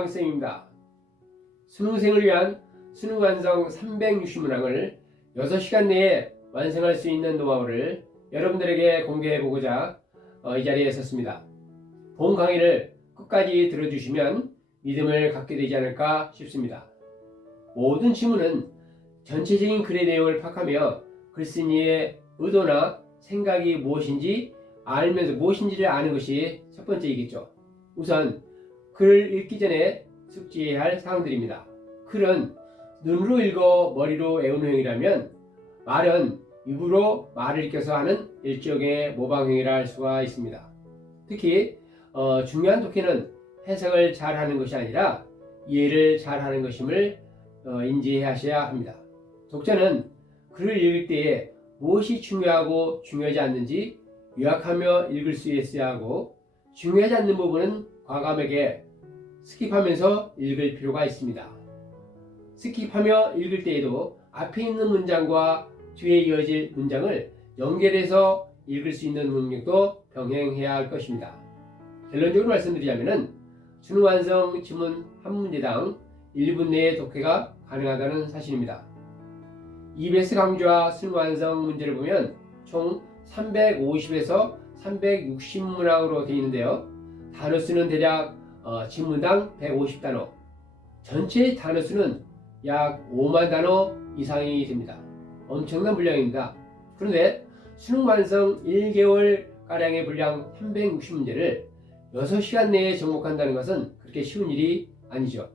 방쌤입니다. 수능생을 위한 수능 완성 360문항을 6시간 내에 완성할 수 있는 노하우를 여러분들에게 공개해보고자 이 자리에 섰습니다. 본 강의를 끝까지 들어주시면 믿음을 갖게 되지 않을까 싶습니다. 모든 지문은 전체적인 글의 내용을 파악하며 글쓴이의 의도나 생각이 무엇인지 알면서 무엇인지를 아는 것이 첫 번째이겠죠. 우선 글을 읽기 전에 숙지해야 할 사항들입니다. 글은 눈으로 읽어 머리로 외우는 행위라면 말은 입으로 말을 익혀서 하는 일종의 모방 행위라 할 수가 있습니다. 특히 중요한 독해는 해석을 잘하는 것이 아니라 이해를 잘하는 것임을 인지하셔야 합니다. 독자는 글을 읽을 때에 무엇이 중요하고 중요하지 않는지 요약하며 읽을 수 있어야 하고, 중요하지 않는 부분은 과감하게 스킵하면서 읽을 필요가 있습니다. 스킵하며 읽을 때에도 앞에 있는 문장과 뒤에 이어질 문장을 연결해서 읽을 수 있는 능력도 병행해야 할 것입니다. 결론적으로 말씀드리자면 수능 완성 지문 한 문제당 1분 내에 독해가 가능하다는 사실입니다. EBS 강좌 수능 완성 문제를 보면 총 350에서 360문항으로 되어 있는데요. 단어 수는 대략 지문당 150단어, 전체 단어 수는 약 5만 단어 이상이 됩니다. 엄청난 분량입니다. 그런데 수능 완성 1개월가량의 분량 360문제를 6시간 내에 정복한다는 것은 그렇게 쉬운 일이 아니죠.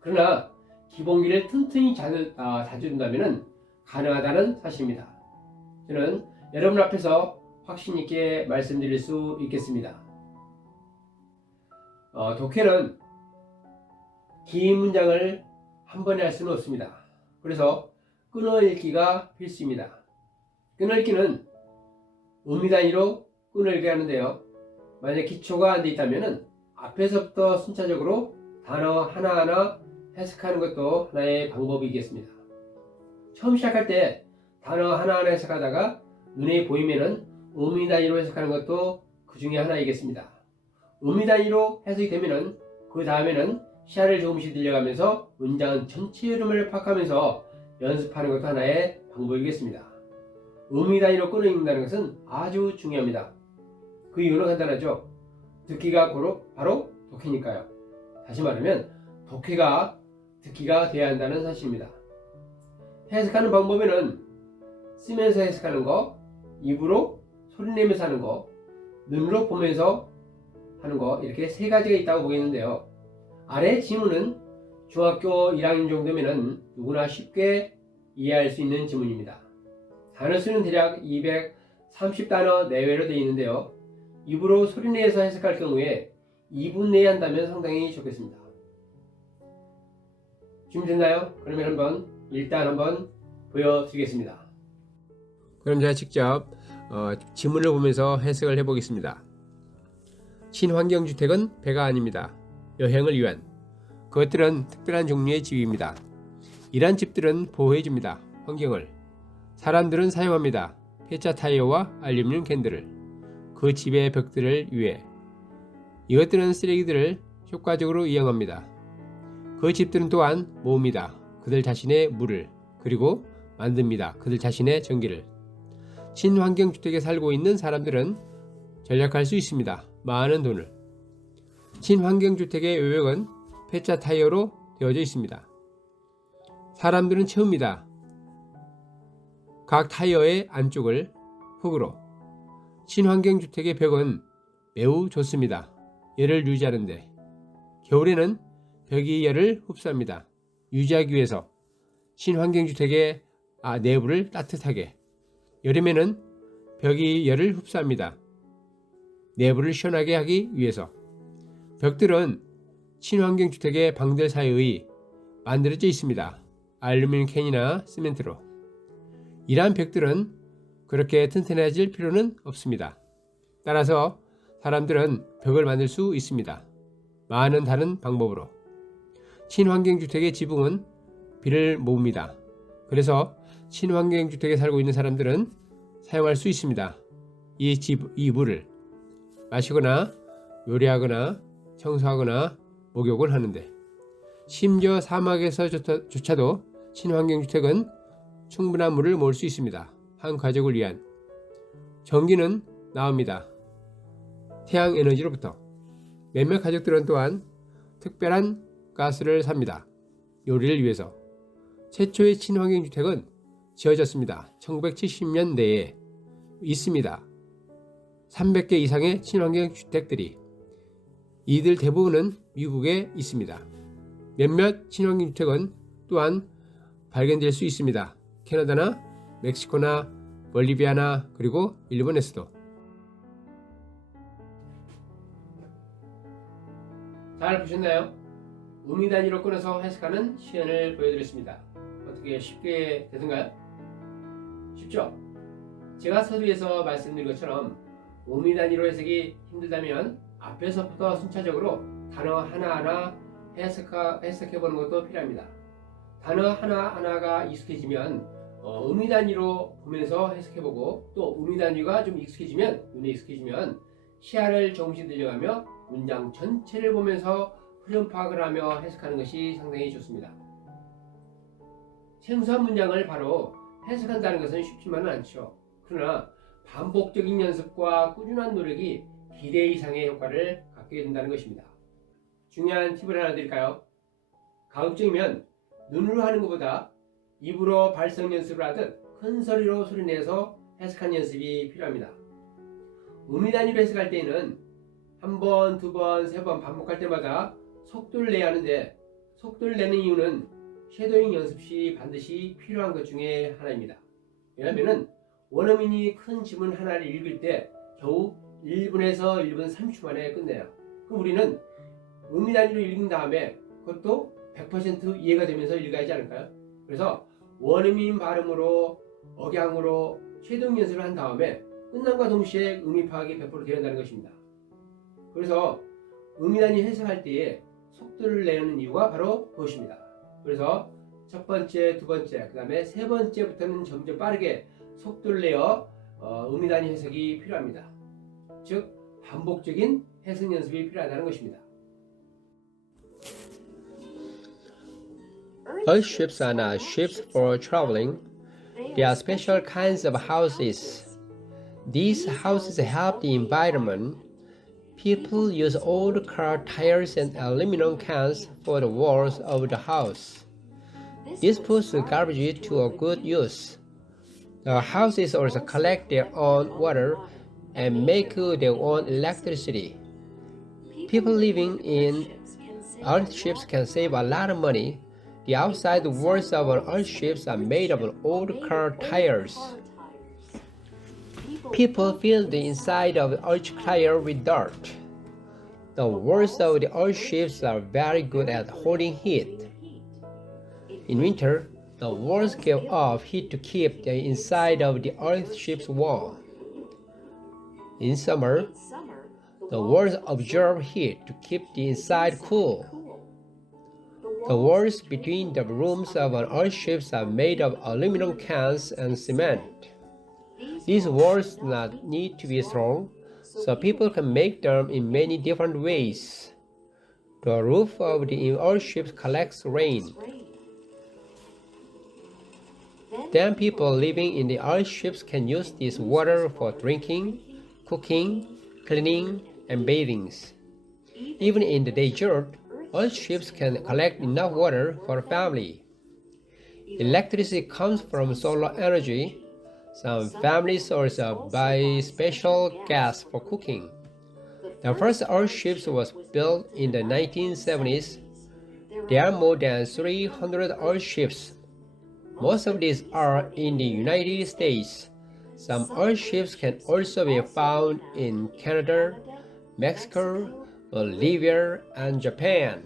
그러나 기본기를 튼튼히 다져둔다면 가능하다는 사실입니다. 저는 여러분 앞에서 확신 있게 말씀드릴 수 있겠습니다. 독해는 긴 문장을 한 번에 할 수는 없습니다. 그래서 끊어읽기가 필수입니다. 끊어읽기는 의미 단위로 끊어읽기 하는데요. 만약 기초가 안 돼 있다면 앞에서부터 순차적으로 단어 하나하나 해석하는 것도 하나의 방법이겠습니다. 처음 시작할 때 단어 하나하나 해석하다가 눈에 보이면은 의미 단위로 해석하는 것도 그 중에 하나이겠습니다. 의미 단위로 해석이 되면은 그 다음에는 시야를 조금씩 늘려가면서 문장 전체 흐름을 파악하면서 연습하는 것도 하나의 방법이겠습니다. 의미 단위로 끊어 읽는다는 것은 아주 중요합니다. 그 이유는 간단하죠. 듣기가 바로 독해니까요. 다시 말하면 독해가 듣기가 돼야 한다는 사실입니다. 해석하는 방법에는 쓰면서 해석하는 거, 입으로 소리내면서 하는 거, 눈으로 보면서 하는 거, 이렇게 세 가지가 있다고 보겠는데요. 아래 지문은 중학교 1학년 정도면 누구나 쉽게 이해할 수 있는 지문입니다. 단어 수는 대략 230단어 내외로 되어 있는데요. 입으로 소리내서 해석할 경우에 2분 내에 한다면 상당히 좋겠습니다. 준비됐나요? 그러면 일단 한번 보여드리겠습니다. 그럼 제가 직접 지문을 보면서 해석을 해보겠습니다. 친환경주택은 배가 아닙니다. 여행을 위한. 그것들은 특별한 종류의 집입니다. 이러한 집들은 보호해줍니다. 환경을. 사람들은 사용합니다. 폐차 타이어와 알루미늄 캔들을. 그 집의 벽들을 위해. 이것들은 쓰레기들을 효과적으로 이용합니다. 그 집들은 또한 모읍니다. 그들 자신의 물을. 그리고 만듭니다. 그들 자신의 전기를. 친환경주택에 살고 있는 사람들은 절약할 수 있습니다. 많은 돈을. 친환경주택의 외벽은 폐차 타이어로 되어져 있습니다. 사람들은 채웁니다. 각 타이어의 안쪽을 흙으로. 친환경주택의 벽은 매우 좋습니다. 열을 유지하는데. 겨울에는 벽이 열을 흡수합니다. 유지하기 위해서. 친환경주택의 내부를 따뜻하게. 여름에는 벽이 열을 흡수합니다. 내부를 시원하게 하기 위해서. 벽들은 친환경주택의 방들 사이의 만들어져 있습니다. 알루미늄 캔이나 시멘트로. 이러한 벽들은 그렇게 튼튼해질 필요는 없습니다. 따라서 사람들은 벽을 만들 수 있습니다. 많은 다른 방법으로. 친환경주택의 지붕은 비를 모읍니다. 그래서 친환경주택에 살고 있는 사람들은 사용할 수 있습니다. 이 물을 마시거나 요리하거나 청소하거나 목욕을 하는데, 심지어 사막에서조차도 친환경주택은 충분한 물을 모을 수 있습니다. 한 가족을 위한. 전기는 나옵니다. 태양에너지로부터. 몇몇 가족들은 또한 특별한 가스를 삽니다. 요리를 위해서. 최초의 친환경주택은 지어졌습니다. 1970년대에 있습니다. 300개 이상의 친환경주택들이. 이들 대부분은 미국에 있습니다. 몇몇 친환경주택은 또한 발견될 수 있습니다. 캐나다나 멕시코나 볼리비아나 그리고 일본에서도. 잘 보셨나요? 의미 단위로 끊어서 해석하는 시연을 보여드렸습니다. 어떻게 쉽게 되던가요? 쉽죠? 제가 서두에서 말씀드린 것처럼 의미 단위로 해석이 힘들다면 앞에서부터 순차적으로 단어 하나하나 해석해보는 것도 필요합니다. 단어 하나하나가 익숙해지면 의미 단위로 보면서 해석해보고, 또 의미 단위가 좀 눈에 익숙해지면 시야를 조금씩 늘려가며 문장 전체를 보면서 흐름 파악을 하며 해석하는 것이 상당히 좋습니다. 생소한 문장을 바로 해석한다는 것은 쉽지만은 않죠. 그러나 반복적인 연습과 꾸준한 노력이 기대 이상의 효과를 갖게 된다는 것입니다. 중요한 팁을 하나 드릴까요? 가급적이면 눈으로 하는 것보다 입으로 발성 연습을 하듯 큰 소리로 소리내서 해석하는 연습이 필요합니다. 의미 단위로 해석할 때에는 한 번, 두 번, 세 번 반복할 때마다 속도를 내야 하는데, 속도를 내는 이유는 쉐도잉 연습 시 반드시 필요한 것 중에 하나입니다. 왜냐하면 원어민이 큰 지문 하나를 읽을 때 겨우 1분에서 1분 30초 만에 끝내요. 그럼 우리는 의미 단위로 읽은 다음에 그것도 100% 이해가 되면서 읽어야 하지 않을까요? 그래서 원어민 발음으로, 억양으로 쉐도잉 연습을 한 다음에 끝남과 동시에 의미 파악이 100% 되어야 한다는 것입니다. 그래서 의미 단위 해석할 때에 속도를 내는 이유가 바로 그것입니다. 그래서 첫 번째, 두 번째, 그 다음에 세 번째부터는 점점 빠르게 속도를 내어 의미 단위 해석이 필요합니다. 즉 반복적인 해석 연습이 필요하다는 것입니다. Earthships are not ships for traveling. They are special kinds of houses. These houses help the environment. People use old car tires and aluminum cans for the walls of the house. This puts garbage to a good use. The houses also collect their own water and make their own electricity. People living in earthships can save a lot of money. The outside walls of earthships are made of old car tires. People fill the inside of the earth tire with dirt. The walls of the earthships are very good at holding heat. In winter, the walls give off heat to keep the inside of the earthship's warm. In summer, the walls absorb heat to keep the inside cool. The walls between the rooms of an earthships are made of aluminum cans and cement. These walls do not need to be strong, so people can make them in many different ways. The roof of the earthship collects rain. Then people living in the earthships can use this water for drinking, cooking, cleaning, and bathing. Even in the desert, earthships can collect enough water for a family. Electricity comes from solar energy. Some families also buy special gas for cooking. The first earthship was built in the 1970s. There are more than 300 earthships. Most of these are in the United States. Some earthships can also be found in Canada, Mexico, Bolivia, and Japan.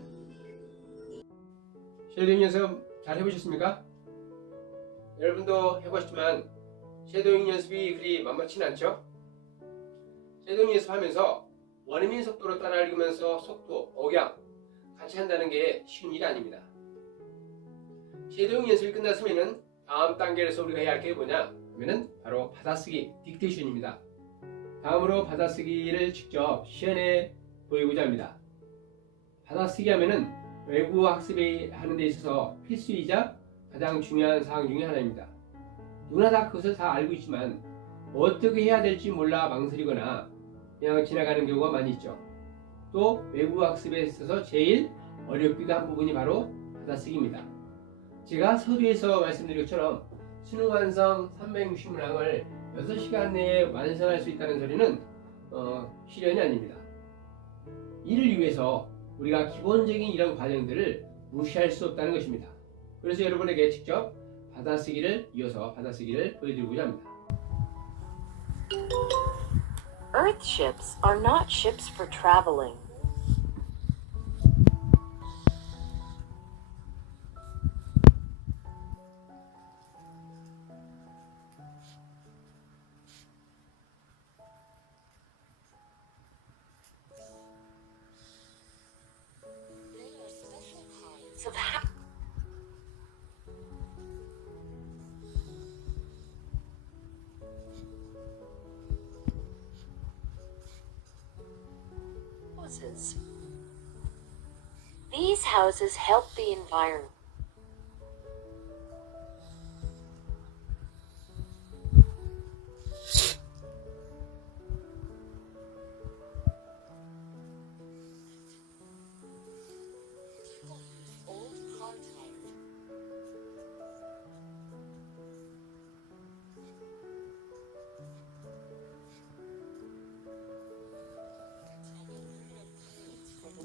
쉐도잉 연습 잘 해보셨습니까? 여러분도 해보셨지만 쉐도잉 연습이 그리 만만치는 않죠? 쉐도잉 연습하면서 원어민 속도로 따라 읽으면서 속도, 억양 같이 한다는 게 쉬운 일이 아닙니다. 쉐도잉 연습이 끝났으면 다음 단계에서 우리가 해야 할 게 뭐냐 하면은 바로 받아쓰기, 딕테이션입니다. 다음으로 받아쓰기를 직접 시연해 보이고자 합니다. 받아쓰기 하면은 외국어 학습이 하는 데 있어서 필수이자 가장 중요한 사항 중에 하나입니다. 누구나 다 그것을 다 알고 있지만 어떻게 해야 될지 몰라 망설이거나 그냥 지나가는 경우가 많이 있죠. 또 외국어 학습에 있어서 제일 어렵기도 한 부분이 바로 받아쓰기입니다. 제가 서두에서 말씀드린 것처럼 수능 완성 360문항을 6시간 내에 완성할 수 있다는 소리는 실현이 아닙니다. 이를 위해서 우리가 기본적인 이런 과정들을 무시할 수 없다는 것입니다. 그래서 여러분에게 직접 이어서 받아쓰기를 보여드리고자 합니다. Earth ships are not ships for traveling. They are special kinds of houses. These houses help the environment. People use old car tires. For the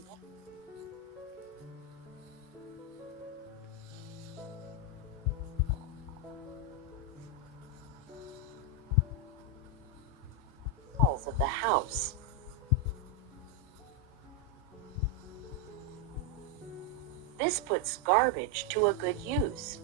walls of the house. This puts garbage to a good use.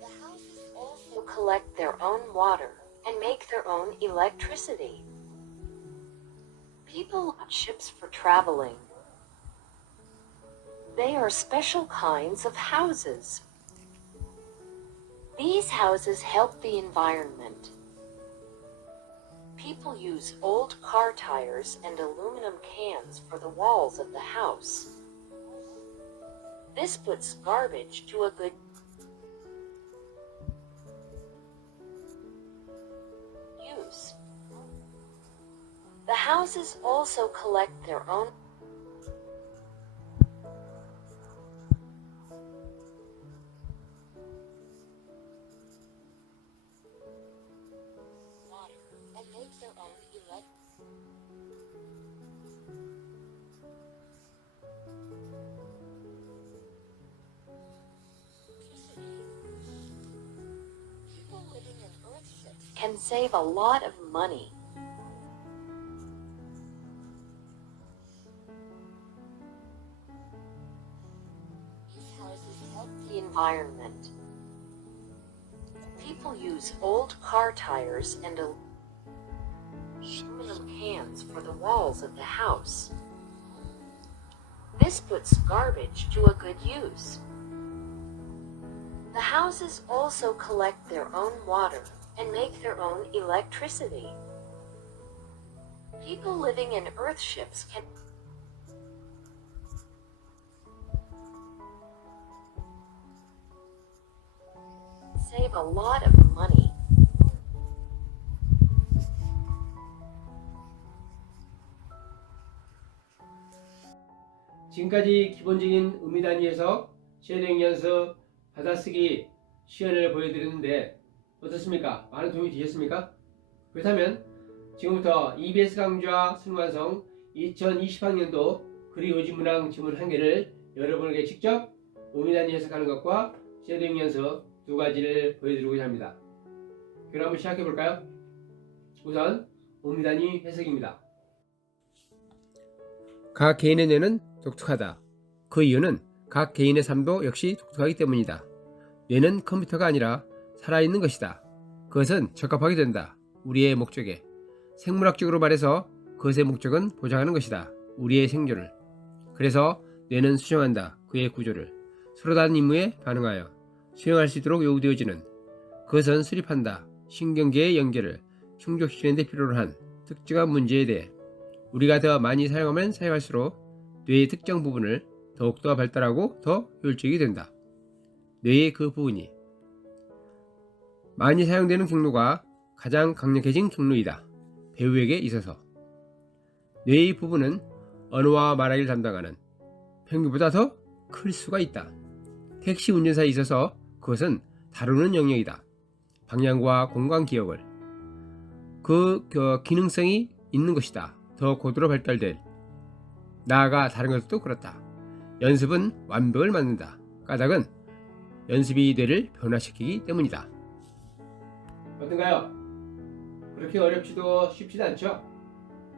The houses also collect their own water and make their own electricity. People on ships for traveling. They are special kinds of houses. These houses help the environment. People use old car tires and aluminum cans for the walls of the house. This puts garbage to a good use. The houses also collect their own water and make their own electricity. People living in Earthships can save a lot of money. These houses help the environment. People use old car tires and aluminum cans for the walls of the house. This puts garbage to a good use. The houses also collect their own water and make their own electricity. People living in Earthships can save a lot of money. 지금까지 기본적인 의미 단위 해석, 쉐어링 연습, 받아쓰기 시연을 보여드렸는데 어떻습니까? 많은 도움이 되셨습니까? 그렇다면 지금부터 EBS 강좌 수능 완성 2020학년도 글이 요지 문항 지문 한 개를 여러분에게 직접 의미 단위 해석하는 것과 쉐어링 연습 두 가지를 보여드리고자 합니다. 그럼 한번 시작해 볼까요? 우선 의미 단위 해석입니다. 각 개인의 뇌는 독특하다. 그 이유는 각 개인의 삶도 역시 독특하기 때문이다. 뇌는 컴퓨터가 아니라 살아있는 것이다. 그것은 적합하게 된다. 우리의 목적에. 생물학적으로 말해서 그것의 목적은 보장하는 것이다. 우리의 생존을. 그래서 뇌는 수정한다. 그의 구조를. 서로 다른 임무에 반응하여 수행할 수 있도록 요구되어지는, 그것은 수립한다. 신경계의 연결을 충족시키는 데 필요로 한 특정한 문제에 대해 우리가 더 많이 사용하면 사용할수록 뇌의 특정 부분을 더욱더 발달하고 더 효율적이 된다. 뇌의 그 부분이 많이 사용되는 경로가 가장 강력해진 경로이다. 배우에게 있어서 뇌의 부분은 언어와 말하기를 담당하는 평균보다 더 클 수가 있다. 택시 운전사에 있어서 그것은 다루는 영역이다. 방향과 공간 기억을 그 기능성이 있는 것이다. 더 고도로 발달될. 나아가 다른 것도 그렇다. 연습은 완벽을 만든다. 까닭은 연습이 뇌를 변화시키기 때문이다. 어떤가요? 그렇게 어렵지도 쉽지도 않죠?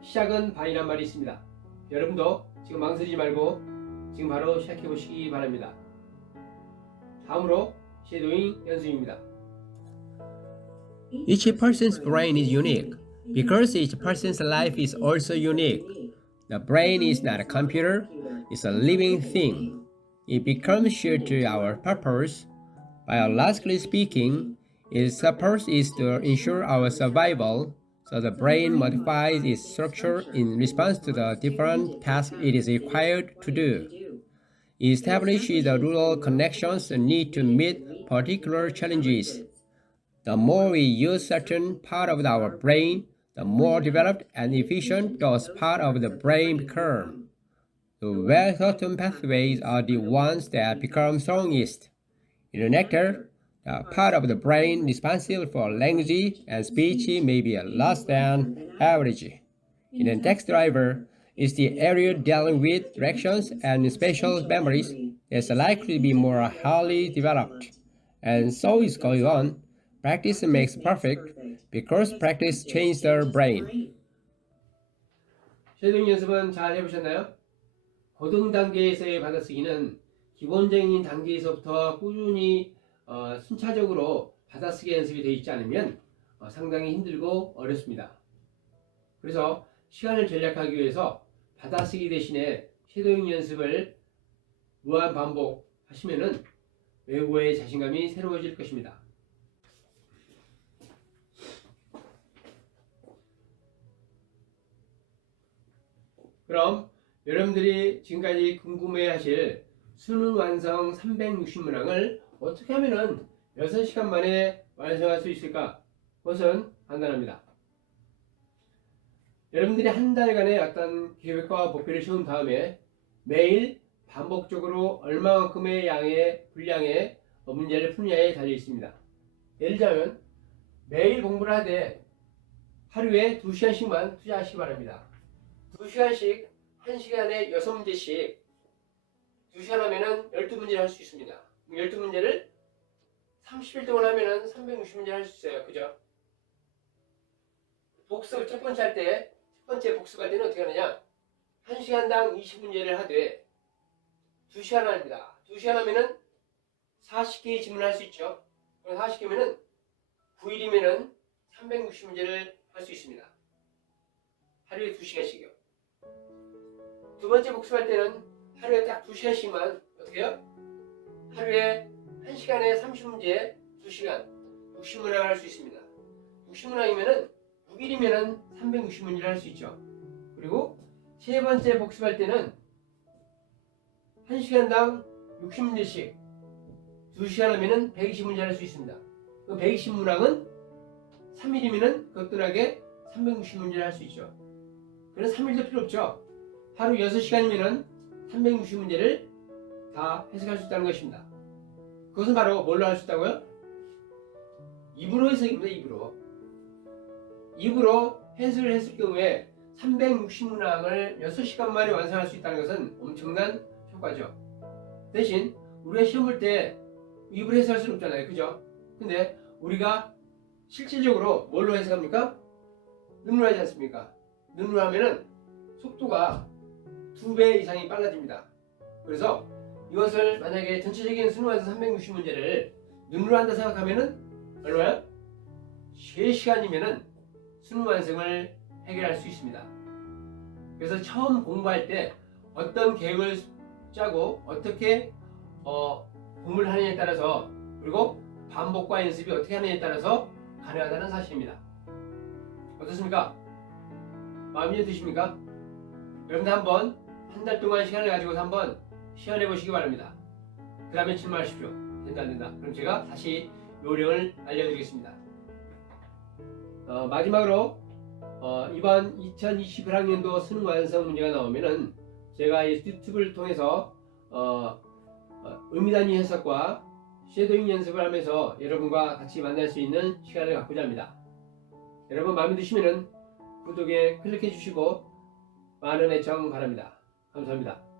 시작은 반이란 말이 있습니다. 여러분도 지금 망설이지 말고 지금 바로 시작해 보시기 바랍니다. 다음으로 쉐도잉 연습입니다. Each person's brain is unique because each person's life is also unique. The brain is not a computer, it's a living thing. It becomes shared to our purpose. Biologically speaking, its purpose is to ensure our survival, so the brain modifies its structure in response to the different tasks it is required to do. It establishes the neural connections needed to meet particular challenges. The more we use certain part of our brain, the more developed and efficient those parts of the brain become. The well-thought pathways are the ones that become strongest. In an actor, the part of the brain responsible for language and speech may be less than average. In a taxi driver, it's the area dealing with directions and spatial memories that's likely to be more highly developed. And so is going on. Practice makes perfect because practice changes the brain. 쉐도잉 연습은 잘 해보셨나요? 고등 단계에서의 받아쓰기는 기본적인 단계에서부터 꾸준히 순차적으로 받아쓰기 연습이 되어 있지 않으면 상당히 힘들고 어렵습니다. 그래서 시간을 절약하기 위해서 받아쓰기 대신에 쉐도잉 연습을 무한 반복하시면은 외국어의 자신감이 새로워질 것입니다. 그럼 여러분들이 지금까지 궁금해하실 수능 완성 360문항을 어떻게 하면은 6시간 만에 완성할 수 있을까? 그것은 간단합니다. 여러분들이 한 달간의 어떤 계획과 목표를 세운 다음에 매일 반복적으로 얼마만큼의 양의 분량의 문제를 푸느냐에 달려 있습니다. 예를 들자면 매일 공부를 하되 하루에 2시간씩만 투자하시기 바랍니다. 2시간씩 1시간에 6문제씩 2시간 하면은 12문제를 할 수 있습니다. 12문제를 30일 동안 하면은 360문제를 할 수 있어요. 그죠? 복습 첫 번째 할 때, 첫 번째 복습할 때는 어떻게 하느냐? 1시간당 20문제를 하되 2시간 합니다. 2시간 하면은 40개의 질문을 할 수 있죠. 그럼 40개면은 9일이면은 360문제를 할 수 있습니다. 하루에 2시간씩이요. 두 번째 복습할 때는 하루에 딱 2시간씩만 어떻게 해요? 하루에 1시간에 30문제 2시간 60문항을 할 수 있습니다. 60문항이면은 6일이면은 360문제를 할 수 있죠. 그리고 세 번째 복습할 때는 1시간당 60문제씩 2시간 하면은 120문제 할 수 있습니다. 그 120문항은 3일이면은 거뜬하게 360문제를 할 수 있죠. 그래서 3일도 필요 없죠. 하루 6시간이면은 360문제를 다 해석할 수 있다는 것입니다. 그것은 바로 뭘로 할 수 있다고요? 입으로 해석입니다. 입으로 해석을 했을 경우에 360문항을 6시간 만에 완성할 수 있다는 것은 엄청난 효과죠. 대신 우리가 시험 볼 때 입으로 해석할 수는 없잖아요. 그죠? 근데 우리가 실질적으로 뭘로 해석합니까? 눈으로 하지 않습니까? 눈으로 하면은 속도가 2배 이상이 빨라집니다. 그래서 이것을 만약에 전체적인 수능 완성 360문제를 눈으로 한다 생각하면은 얼마야? 3시간이면은 수능 완성을 해결할 수 있습니다. 그래서 처음 공부할 때 어떤 계획을 짜고 어떻게 공부를 하느냐에 따라서, 그리고 반복과 연습이 어떻게 하느냐에 따라서 가능하다는 사실입니다. 어떻습니까? 마음에 드십니까? 여러분들 한번 한 달 동안 시간을 가지고서 한번 시연해 보시기 바랍니다. 그 다음에 질문하십시오. 된다 안 된다. 그럼 제가 다시 요령을 알려드리겠습니다. 마지막으로 이번 2021학년도 수능 완성 문제가 나오면은 제가 이 유튜브를 통해서 의미단위 해석과 쉐도잉 연습을 하면서 여러분과 같이 만날 수 있는 시간을 갖고자 합니다. 여러분 마음에 드시면은 구독에 클릭해 주시고 많은 애청 바랍니다. 감사합니다.